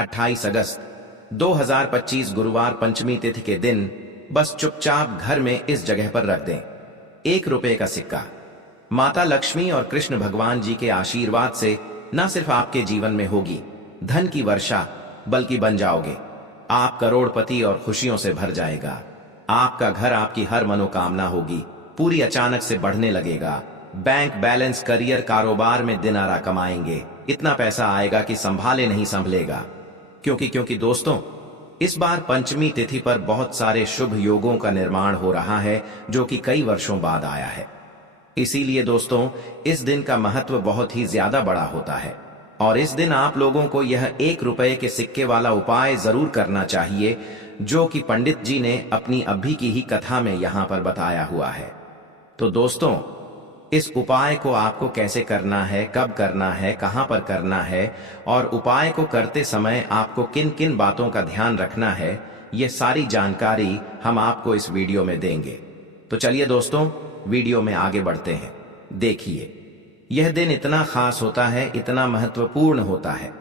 28 अगस्त 2025 गुरुवार पंचमी तिथि के दिन बस चुपचाप घर में इस जगह पर रख दें। 1 रुपए का सिक्का। माता लक्ष्मी और कृष्ण भगवान जी के आशीर्वाद से न सिर्फ आपके जीवन में होगी धन की वर्षा, बल्कि बन जाओगे आप करोड़पति और खुशियों से भर जाएगा। आपका घर, आपकी हर मनोकामना होगी पूरी अचानक से बढ़ने लगेगा। बैंक बैलेंस, करियर, कारोबार में दिनारा कमाएंगे। इतना पैसा आएगा कि संभाले नहीं संभलेगा। क्योंकि दोस्तों, इस बार पंचमी तिथि पर बहुत सारे शुभ योगों का निर्माण हो रहा है जो कि कई वर्षों बाद आया है। इसीलिए दोस्तों, इस दिन का महत्व बहुत ही ज्यादा बड़ा होता है और इस दिन आप लोगों को यह 1 रुपए के सिक्के वाला उपाय जरूर करना चाहिए जो कि पंडित जी ने अपनी अभी की ही कथा में यहां पर बताया हुआ है। तो दोस्तों, इस उपाय को आपको कैसे करना है, कब करना है, कहां पर करना है और उपाय को करते समय आपको किन किन बातों का ध्यान रखना है, ये सारी जानकारी हम आपको इस वीडियो में देंगे। तो चलिए दोस्तों, वीडियो में आगे बढ़ते हैं। देखिए, यह दिन इतना खास होता है, इतना महत्वपूर्ण होता है।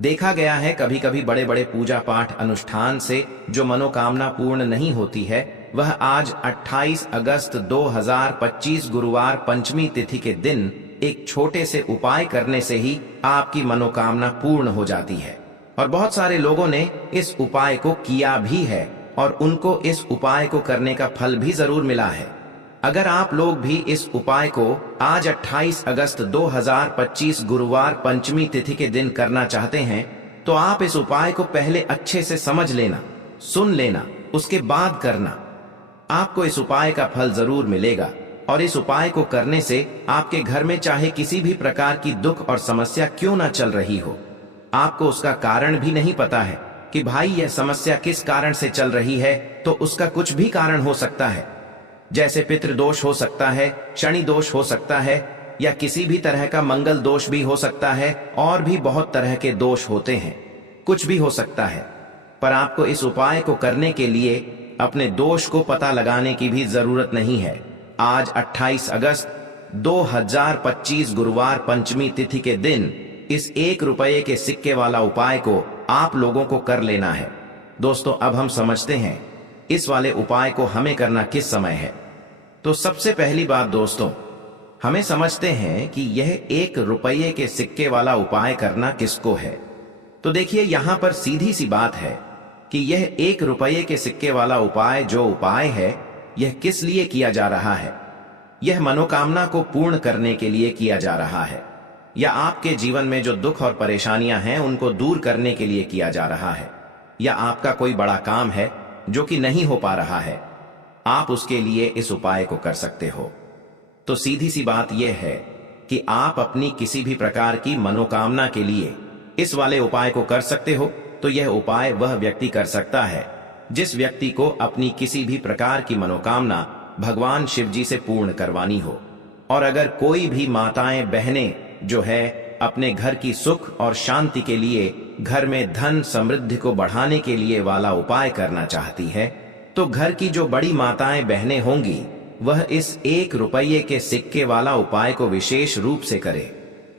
देखा गया है कभी कभी बड़े बड़े पूजा पाठ अनुष्ठान से जो मनोकामना पूर्ण नहीं होती है, वह आज 28 अगस्त 2025 गुरुवार पंचमी तिथि के दिन एक छोटे से उपाय करने से ही आपकी मनोकामना पूर्ण हो जाती है। और बहुत सारे लोगों ने इस उपाय को किया भी है और उनको इस उपाय को करने का फल भी जरूर मिला है। अगर आप लोग भी इस उपाय को आज 28 अगस्त 2025 गुरुवार पंचमी तिथि के दिन करना चाहते हैं, तो आप इस उपाय को पहले अच्छे से समझ लेना, सुन लेना, उसके बाद करना। आपको इस उपाय का फल जरूर मिलेगा और इस उपाय को करने से आपके घर में चाहे किसी भी प्रकार की दुख और समस्या क्यों ना चल रही हो, आपको उसका कारण भी नहीं पता है कि भाई यह समस्या किस कारण से चल रही है, तो उसका कुछ भी कारण हो सकता है। जैसे पितृदोष हो सकता है, शनि दोष हो सकता है या किसी भी तरह का मंगल दोष भी हो सकता है और भी बहुत तरह के दोष होते हैं, कुछ भी हो सकता है। पर आपको इस उपाय को करने के लिए अपने दोष को पता लगाने की भी जरूरत नहीं है। आज 28 अगस्त 2025 गुरुवार पंचमी तिथि के दिन इस 1 रुपए के सिक्के वाला उपाय को आप लोगों को कर लेना है। दोस्तों, अब हम समझते हैं इस वाले उपाय को हमें करना किस समय है। तो सबसे पहली बात दोस्तों, हमें समझते हैं कि यह 1 रुपये के सिक्के वाला उपाय करना किसको है। तो देखिए, यहां पर सीधी सी बात है कि यह 1 रुपये के सिक्के वाला उपाय जो उपाय है, यह किस लिए किया जा रहा है। यह मनोकामना को पूर्ण करने के लिए किया जा रहा है या आपके जीवन में जो दुख और परेशानियां हैं उनको दूर करने के लिए किया जा रहा है, या आपका कोई बड़ा काम है जो कि नहीं हो पा रहा है, आप उसके लिए इस उपाय को कर सकते हो। तो सीधी सी बात यह है कि आप अपनी किसी भी प्रकार की मनोकामना के लिए इस वाले उपाय को कर सकते हो। तो यह उपाय वह व्यक्ति कर सकता है जिस व्यक्ति को अपनी किसी भी प्रकार की मनोकामना भगवान शिव जी से पूर्ण करवानी हो। और अगर कोई भी माताएं बहनें जो है अपने घर की सुख और शांति के लिए, घर में धन समृद्धि को बढ़ाने के लिए वाला उपाय करना चाहती है, तो घर की जो बड़ी माताएं बहनें होंगी वह इस 1 रुपये के सिक्के वाला उपाय को विशेष रूप से करे।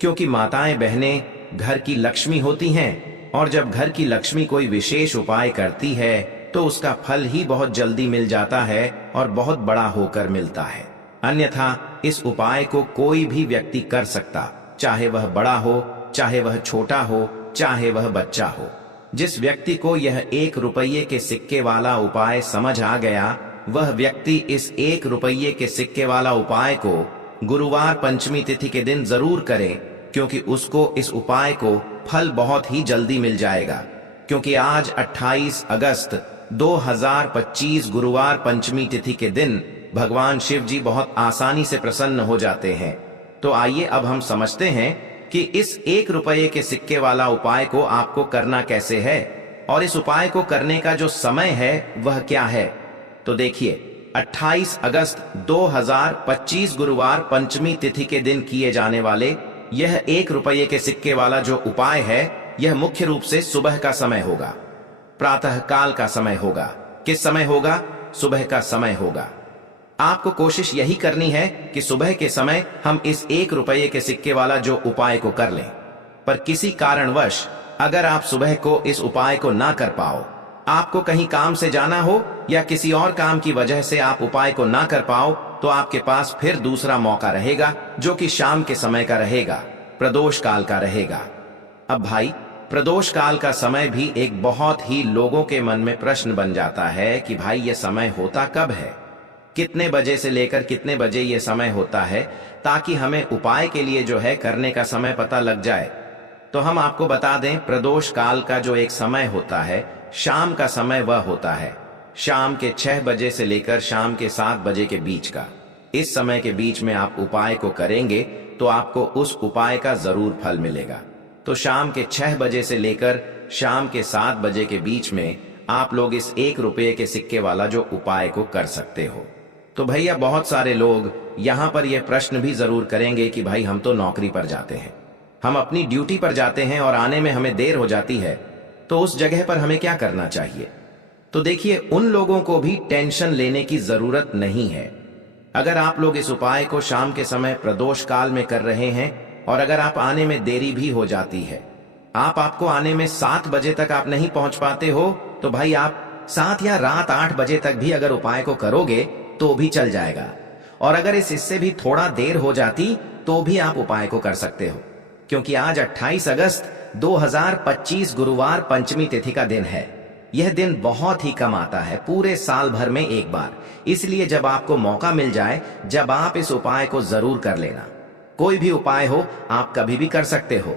क्योंकि माताएं बहनें घर की लक्ष्मी होती हैं और जब घर की लक्ष्मी कोई विशेष उपाय करती है तो उसका फल ही बहुत जल्दी मिल जाता है और बहुत बड़ा होकर मिलता है। अन्यथा इस उपाय को कोई भी व्यक्ति कर सकता, चाहे वह बड़ा हो, चाहे वह छोटा हो, चाहे वह बच्चा हो। जिस व्यक्ति को यह 1 रुपये के सिक्के वाला उपाय समझ आ गया, वह व्यक्ति इस 1 रुपये के सिक्के वाला उपाय को गुरुवार पंचमी तिथि के दिन जरूर करे, क्योंकि उसको इस उपाय को फल बहुत ही जल्दी मिल जाएगा। क्योंकि आज 28 अगस्त 2025 गुरुवार पंचमी तिथि के दिन भगवान शिव जी बहुत आसानी से प्रसन्न हो जाते हैं। तो आइए अब हम समझते हैं कि इस 1 रुपये के सिक्के वाला उपाय को आपको करना कैसे है और इस उपाय को करने का जो समय है वह क्या है। तो देखिए, 28 अगस्त 2025 गुरुवार पंचमी तिथि के दिन किए जाने वाले यह 1 रुपये के सिक्के वाला जो उपाय है, यह मुख्य रूप से सुबह का समय होगा, प्रातः काल का समय होगा। किस समय होगा? सुबह का समय होगा। आपको कोशिश यही करनी है कि सुबह के समय हम इस 1 रुपये के सिक्के वाला जो उपाय को कर लें। पर किसी कारणवश अगर आप सुबह को इस उपाय को ना कर पाओ, आपको कहीं काम से जाना हो या किसी और काम की वजह से आप उपाय को ना कर पाओ, तो आपके पास फिर दूसरा मौका रहेगा, जो कि शाम के समय का रहेगा, प्रदोष काल का रहेगा। अब भाई, प्रदोष काल का समय भी एक बहुत ही लोगों के मन में प्रश्न बन जाता है कि भाई ये समय होता कब है, कितने बजे से लेकर कितने बजे ये समय होता है, ताकि हमें उपाय के लिए जो है करने का समय पता लग जाए। तो हम आपको बता दें, प्रदोष काल का जो एक समय होता है, शाम का समय वह होता है शाम के 6 बजे से लेकर शाम के 7 बजे के बीच का। इस समय के बीच में आप उपाय को करेंगे तो आपको उस उपाय का जरूर फल मिलेगा। तो शाम के 6 बजे से लेकर शाम के 7 बजे के बीच में आप लोग इस 1 रुपये के सिक्के वाला जो उपाय को कर सकते हो। तो भैया, बहुत सारे लोग यहाँ पर यह प्रश्न भी जरूर करेंगे कि भाई हम तो नौकरी पर जाते हैं, हम अपनी ड्यूटी पर जाते हैं और आने में हमें देर हो जाती है, तो उस जगह पर हमें क्या करना चाहिए। तो देखिए, उन लोगों को भी टेंशन लेने की जरूरत नहीं है। अगर आप लोग इस उपाय को शाम के समय प्रदोष काल में कर रहे हैं और अगर आप आने में देरी भी हो जाती है, आपको आने में 7 बजे तक आप नहीं पहुंच पाते हो, तो भाई आप 7 या रात 8 बजे तक भी अगर उपाय को करोगे तो भी चल जाएगा। और अगर इससे भी थोड़ा देर हो जाती तो भी आप उपाय को कर सकते हो, क्योंकि आज 28 अगस्त 2025 गुरुवार पंचमी तिथि का दिन है। यह दिन बहुत ही कम आता है, पूरे साल भर में एक बार। इसलिए जब आपको मौका मिल जाए, जब आप इस उपाय को जरूर कर लेना। कोई भी उपाय हो, आप कभी भी कर सकते हो।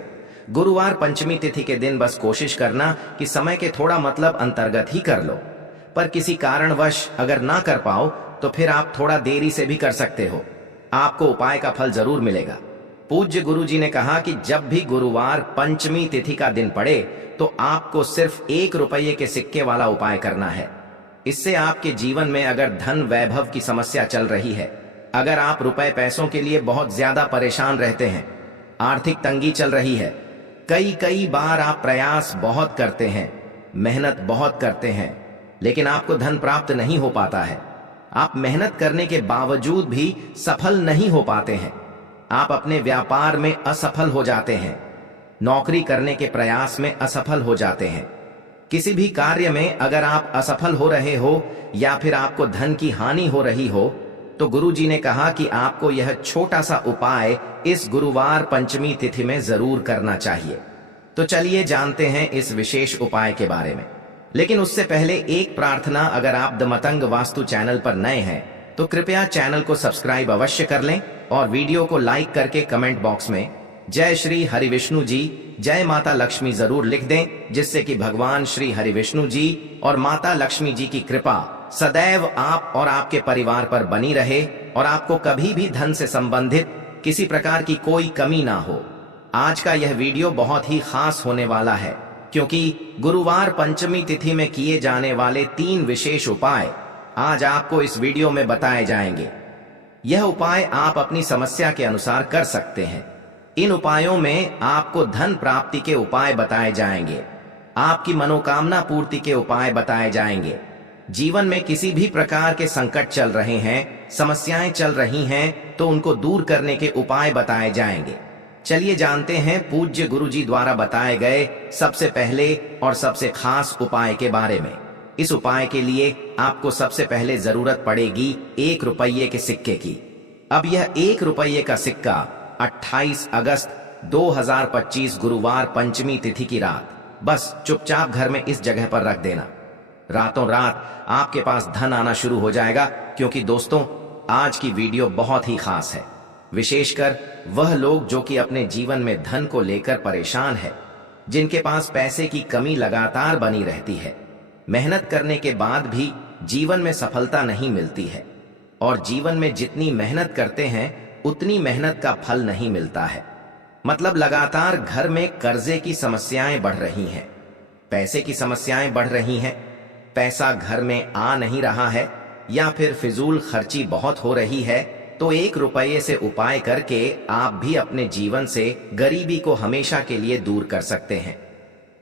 गुरुवार पंचमी तिथि के दिन बस कोशिश करना कि समय के थोड़ा मतलब अंतर्गत ही कर लो। पर किसी कारणवश अगर ना कर पाओ तो फिर आप थोड़ा देरी से भी कर सकते हो, आपको उपाय का फल जरूर मिलेगा। पूज्य गुरु जी ने कहा कि जब भी गुरुवार पंचमी तिथि का दिन पड़े तो आपको सिर्फ 1 रुपये के सिक्के वाला उपाय करना है। इससे आपके जीवन में अगर धन वैभव की समस्या चल रही है, अगर आप रुपए पैसों के लिए बहुत ज्यादा परेशान रहते हैं, आर्थिक तंगी चल रही है, कई बार आप प्रयास बहुत करते हैं, मेहनत बहुत करते हैं, लेकिन आपको धन प्राप्त नहीं हो पाता है, आप मेहनत करने के बावजूद भी सफल नहीं हो पाते हैं, आप अपने व्यापार में असफल हो जाते हैं, नौकरी करने के प्रयास में असफल हो जाते हैं, किसी भी कार्य में अगर आप असफल हो रहे हो या फिर आपको धन की हानि हो रही हो, तो गुरु जी ने कहा कि आपको यह छोटा सा उपाय इस गुरुवार पंचमी तिथि में जरूर करना चाहिए। तो चलिए जानते हैं इस विशेष उपाय के बारे में। लेकिन उससे पहले एक प्रार्थना, अगर आप द मतंग वास्तु चैनल पर नए हैं तो कृपया चैनल को सब्सक्राइब अवश्य कर लें और वीडियो को लाइक करके कमेंट बॉक्स में जय श्री हरि विष्णु जी, जय माता लक्ष्मी जरूर लिख दें, जिससे कि भगवान श्री हरि विष्णु जी और माता लक्ष्मी जी की कृपा सदैव आप और आपके परिवार पर बनी रहे और आपको कभी भी धन से संबंधित किसी प्रकार की कोई कमी ना हो। आज का यह वीडियो बहुत ही खास होने वाला है, क्योंकि गुरुवार पंचमी तिथि में किए जाने वाले 3 विशेष उपाय आज आपको इस वीडियो में बताए जाएंगे। यह उपाय आप अपनी समस्या के अनुसार कर सकते हैं। इन उपायों में आपको धन प्राप्ति के उपाय बताए जाएंगे, आपकी मनोकामना पूर्ति के उपाय बताए जाएंगे। जीवन में किसी भी प्रकार के संकट चल रहे हैं, समस्याएं चल रही हैं, तो उनको दूर करने के उपाय बताए जाएंगे। चलिए जानते हैं पूज्य गुरु जी द्वारा बताए गए सबसे पहले और सबसे खास उपाय के बारे में। इस उपाय के लिए आपको सबसे पहले जरूरत पड़ेगी 1 रुपये के सिक्के की। अब यह 1 रुपये का सिक्का 28 अगस्त 2025 गुरुवार पंचमी तिथि की रात बस चुपचाप घर में इस जगह पर रख देना। रातों रात आपके पास धन आना शुरू हो जाएगा, क्योंकि दोस्तों आज की वीडियो बहुत ही खास है। विशेषकर वह लोग जो कि अपने जीवन में धन को लेकर परेशान है, जिनके पास पैसे की कमी लगातार बनी रहती है, मेहनत करने के बाद भी जीवन में सफलता नहीं मिलती है और जीवन में जितनी मेहनत करते हैं उतनी मेहनत का फल नहीं मिलता है। मतलब लगातार घर में कर्जे की समस्याएं बढ़ रही हैं, पैसे की समस्याएं बढ़ रही हैं, पैसा घर में आ नहीं रहा है या फिर फिजूल खर्ची बहुत हो रही है, तो 1 रुपये से उपाय करके आप भी अपने जीवन से गरीबी को हमेशा के लिए दूर कर सकते हैं।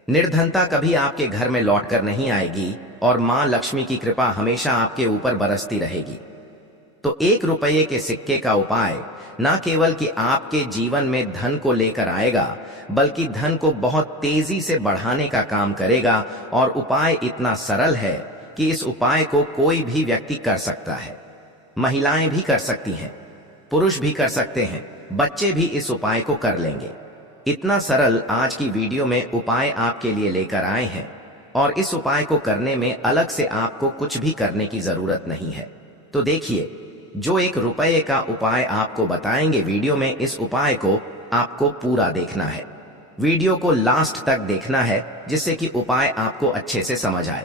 निर्धनता कभी आपके घर में लौट कर नहीं आएगी और मां लक्ष्मी की कृपा हमेशा आपके ऊपर बरसती रहेगी। तो 1 रुपये के सिक्के का उपाय ना केवल कि आपके जीवन में धन को लेकर आएगा, बल्कि धन को बहुत तेजी से बढ़ाने का काम करेगा। और उपाय इतना सरल है कि इस उपाय को कोई भी व्यक्ति कर सकता है। महिलाएं भी कर सकती हैं, पुरुष भी कर सकते हैं, बच्चे भी इस उपाय को कर लेंगे। इतना सरल आज की वीडियो में उपाय आपके लिए लेकर आए हैं, और इस उपाय को करने में अलग से आपको कुछ भी करने की जरूरत नहीं है। तो देखिए, जो 1 रुपये का उपाय आपको बताएंगे वीडियो में, इस उपाय को आपको पूरा देखना है। वीडियो को लास्ट तक देखना है, जिससे कि उपाय आपको अच्छे से समझ आए।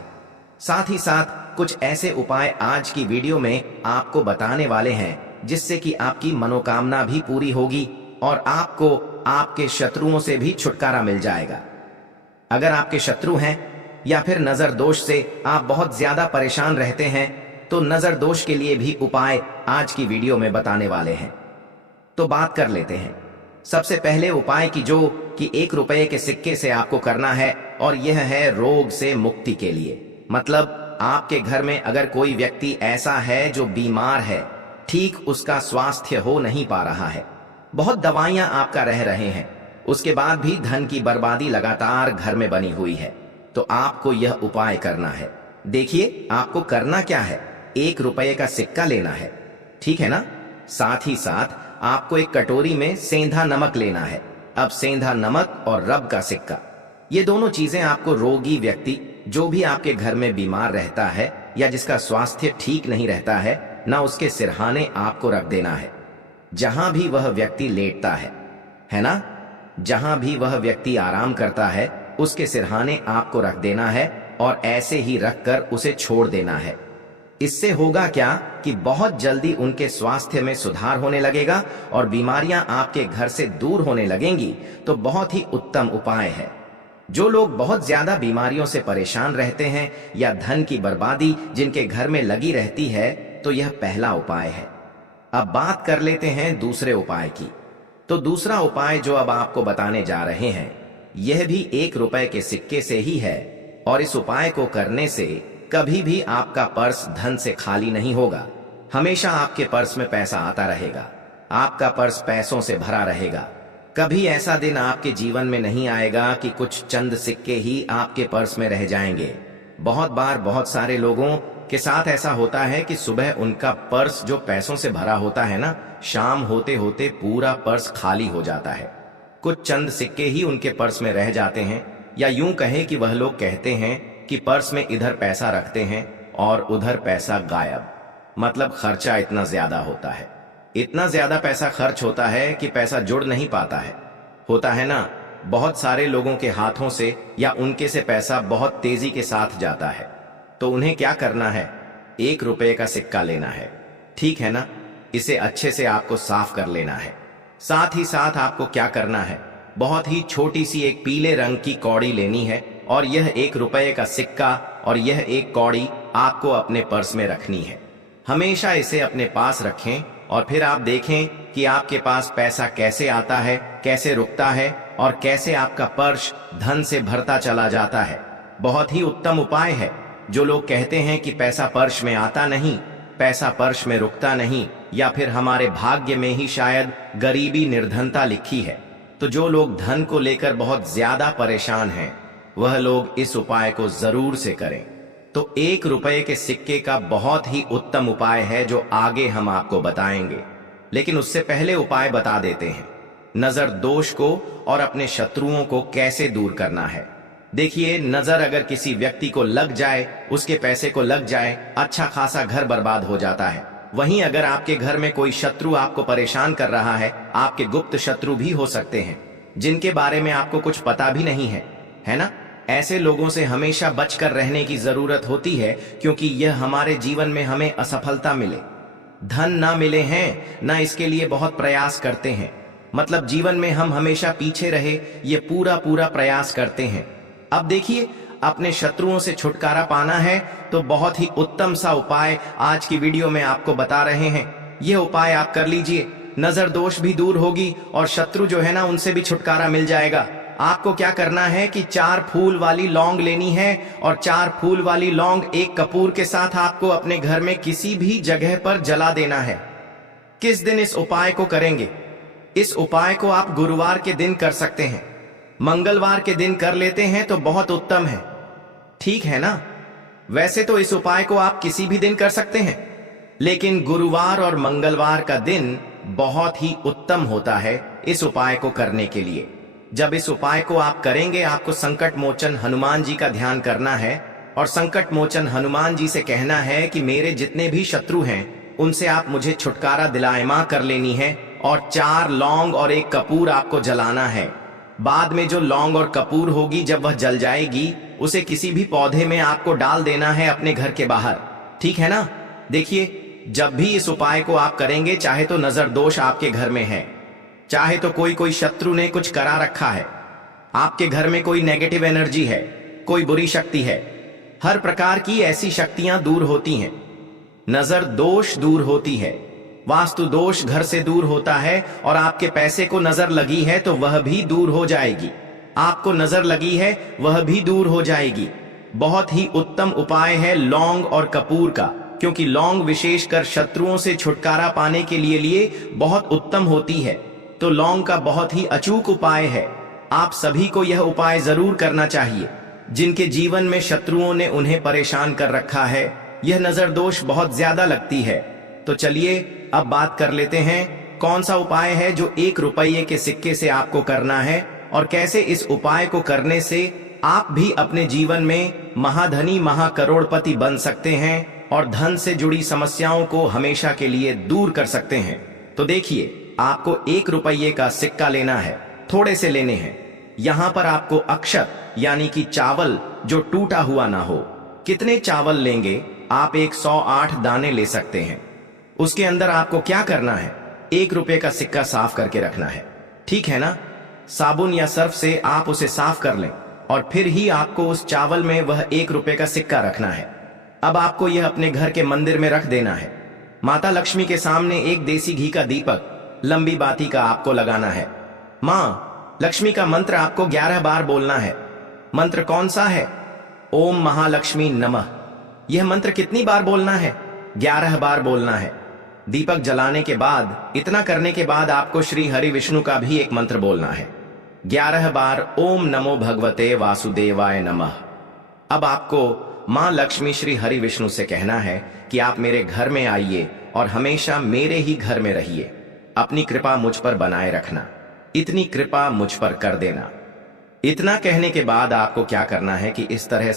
साथ ही साथ कुछ ऐसे उपाय आज की वीडियो में आपको बताने वाले हैं, जिससे कि आपकी मनोकामना भी पूरी होगी और आपको आपके शत्रुओं से भी छुटकारा मिल जाएगा। अगर आपके शत्रु हैं या फिर नजर दोष से आप बहुत ज्यादा परेशान रहते हैं, तो नजर दोष के लिए भी उपाय आज की वीडियो में बताने वाले हैं। तो बात कर लेते हैं सबसे पहले उपाय की, जो कि 1 रुपये के सिक्के से आपको करना है, और यह है रोग से मुक्ति के लिए। मतलब आपके घर में अगर कोई व्यक्ति ऐसा है जो बीमार है, ठीक उसका स्वास्थ्य हो नहीं पा रहा है, बहुत दवाइयां आपका रह रहे हैं, उसके बाद भी धन की बर्बादी लगातार घर में बनी हुई है, तो आपको यह उपाय करना है। देखिए, आपको करना क्या है, 1 रुपये का सिक्का लेना है, ठीक है ना। साथ ही साथ आपको एक कटोरी में सेंधा नमक लेना है। अब सेंधा नमक और रब का सिक्का, ये दोनों चीजें आपको रोगी व्यक्ति, जो भी आपके घर में बीमार रहता है या जिसका स्वास्थ्य ठीक नहीं रहता है ना, उसके सिरहाने आपको रख देना है, जहां भी वह व्यक्ति लेटता है ना, जहां भी वह व्यक्ति आराम करता है, उसके सिरहाने आपको रख देना है और ऐसे ही रखकर उसे छोड़ देना है। इससे होगा क्या कि बहुत जल्दी उनके स्वास्थ्य में सुधार होने लगेगा और बीमारियां आपके घर से दूर होने लगेंगी। तो बहुत ही उत्तम उपाय है। जो लोग बहुत ज्यादा बीमारियों से परेशान रहते हैं या धन की बर्बादी जिनके घर में लगी रहती है, तो यह पहला उपाय है। अब बात कर लेते हैं दूसरे उपाय की। तो दूसरा उपाय जो अब आपको बताने जा रहे हैं, यह भी 1 रुपये के सिक्के से ही है, और इस उपाय को करने से कभी भी आपका पर्स धन से खाली नहीं होगा। हमेशा आपके पर्स में पैसा आता रहेगा, आपका पर्स पैसों से भरा रहेगा। कभी ऐसा दिन आपके जीवन में नहीं आएगा कि कुछ चंद सिक्के ही आपके पर्स में रह जाएंगे। बहुत बार बहुत सारे लोगों के साथ ऐसा होता है कि सुबह उनका पर्स जो पैसों से भरा होता है ना, शाम होते होते पूरा पर्स खाली हो जाता है। कुछ चंद सिक्के ही उनके पर्स में रह जाते हैं, या यूं कहें कि वह लोग कहते हैं कि पर्स में इधर पैसा रखते हैं और उधर पैसा गायब। मतलब खर्चा इतना ज्यादा होता है, इतना ज्यादा पैसा खर्च होता है कि पैसा जुड़ नहीं पाता है। होता है ना, बहुत सारे लोगों के हाथों से या उनके से पैसा बहुत तेजी के साथ जाता है। तो उन्हें क्या करना है, 1 रुपये का सिक्का लेना है, ठीक है ना। इसे अच्छे से आपको साफ कर लेना है। साथ ही साथ आपको क्या करना है, बहुत ही छोटी सी एक पीले रंग की कौड़ी लेनी है, और यह 1 रुपये का सिक्का और यह एक कौड़ी आपको अपने पर्स में रखनी है। हमेशा इसे अपने पास रखें और फिर आप देखें कि आपके पास पैसा कैसे आता है, कैसे रुकता है और कैसे आपका पर्स धन से भरता चला जाता है। बहुत ही उत्तम उपाय है। जो लोग कहते हैं कि पैसा पर्स में आता नहीं, पैसा पर्स में रुकता नहीं, या फिर हमारे भाग्य में ही शायद गरीबी निर्धनता लिखी है, तो जो लोग धन को लेकर बहुत ज्यादा परेशान हैं, वह लोग इस उपाय को जरूर से करें। तो 1 रुपये के सिक्के का बहुत ही उत्तम उपाय है जो आगे हम आपको बताएंगे, लेकिन उससे पहले उपाय बता देते हैं, नजर दोष को और अपने शत्रुओं को कैसे दूर करना है। देखिए, नजर अगर किसी व्यक्ति को लग जाए, उसके पैसे को लग जाए, अच्छा खासा घर बर्बाद हो जाता है। वहीं अगर आपके घर में कोई शत्रु आपको परेशान कर रहा है, आपके गुप्त शत्रु भी हो सकते हैं, जिनके बारे में आपको कुछ पता भी नहीं है ना। ऐसे लोगों से हमेशा बचकर रहने की जरूरत होती है, क्योंकि यह हमारे जीवन में हमें असफलता मिले, धन ना मिले हैं ना, इसके लिए बहुत प्रयास करते हैं। मतलब जीवन में हम हमेशा पीछे रहे, ये पूरा प्रयास करते हैं। अब देखिए, अपने शत्रुओं से छुटकारा पाना है तो बहुत ही उत्तम सा उपाय आज की वीडियो में आपको बता रहे हैं। यह उपाय आप कर लीजिए, नजर दोष भी दूर होगी और शत्रु जो है ना, उनसे भी छुटकारा मिल जाएगा। आपको क्या करना है कि 4 फूल वाली लौंग लेनी है, और 4 फूल वाली लौंग एक कपूर के साथ आपको अपने घर में किसी भी जगह पर जला देना है। किस दिन इस उपाय को करेंगे? इस उपाय को आप गुरुवार के दिन कर सकते हैं। मंगलवार के दिन कर लेते हैं तो बहुत उत्तम है, ठीक है ना? वैसे तो इस उपाय को आप किसी भी दिन कर सकते हैं, लेकिन गुरुवार और मंगलवार का दिन बहुत ही उत्तम होता है इस उपाय को करने के लिए। जब इस उपाय को आप करेंगे, आपको संकट मोचन हनुमान जी का ध्यान करना है और संकट मोचन हनुमान जी से कहना है कि मेरे जितने भी शत्रु हैं उनसे आप मुझे छुटकारा दिलाएमा कर लेनी है, और 4 लौंग और 1 कपूर आपको जलाना है। बाद में जो लौंग और कपूर होगी, जब वह जल जाएगी, उसे किसी भी पौधे में आपको डाल देना है अपने घर के बाहर, ठीक है ना? देखिए, जब भी इस उपाय को आप करेंगे, चाहे तो नजर दोष आपके घर में है, चाहे तो कोई शत्रु ने कुछ करा रखा है, आपके घर में कोई नेगेटिव एनर्जी है, कोई बुरी शक्ति है, हर प्रकार की ऐसी शक्तियां दूर होती हैं। नजर दोष दूर होती है, वास्तु दोष घर से दूर होता है, और आपके पैसे को नजर लगी है तो वह भी दूर हो जाएगी। आपको नजर लगी है वह भी दूर हो जाएगी। बहुत ही उत्तम उपाय है लौंग और कपूर का, क्योंकि लौंग विशेषकर शत्रुओं से छुटकारा पाने के लिए बहुत उत्तम होती है। तो लौंग का बहुत ही अचूक उपाय है। आप सभी को यह उपाय जरूर करना चाहिए। जिनके जीवन में शत्रुओं ने उन्हें परेशान कर रखा है, यह नजर दोष बहुत ज्यादा लगती है। तो चलिए अब बात कर लेते हैं कौन सा उपाय है जो 1 रुपये के सिक्के से आपको करना है, और कैसे इस उपाय को करने से आप भी अपने जीवन में महाधनी महाकरोड़पति बन सकते हैं और धन से जुड़ी समस्याओं को हमेशा के लिए दूर कर सकते हैं। तो देखिए, आपको 1 रुपये का सिक्का लेना है, थोड़े से लेने हैं। यहाँ पर आपको अक्षत यानी कि चावल जो टूटा हुआ ना हो, कितने चावल लेंगे आप? 108 दाने ले सकते हैं। उसके अंदर आपको क्या करना है? 1 रुपये का सिक्का साफ करके रखना है, ठीक है ना? साबुन या सर्फ से आप उसे साफ कर लें, और फिर ही आपको उस चावल में वह 1 रुपये का सिक्का रखना है। अब आपको यह अपने घर के मंदिर में रख देना है। माता लक्ष्मी के सामने एक देसी घी का दीपक लंबी बाती का आपको लगाना है। माँ लक्ष्मी का मंत्र आपको 11 बार बोलना है। मंत्र कौन सा है? ओम महालक्ष्मी नमः। यह मंत्र कितनी बार बोलना है? 11 बार बोलना है। दीपक जलाने के बाद, इतना करने के बाद आपको श्री हरि विष्णु का भी एक मंत्र बोलना है 11 बार, ओम नमो भगवते वासुदेवाय नमः। अब आपको मां लक्ष्मी श्री हरि विष्णु से कहना है कि आप मेरे घर में आइए और हमेशा मेरे ही घर में रहिए। अपनी कृपा मुझ पर बनाए रखना, इतनी कृपा मुझ पर कर देना। इतना कहने के बाद आपको क्या करना है कि इस तरह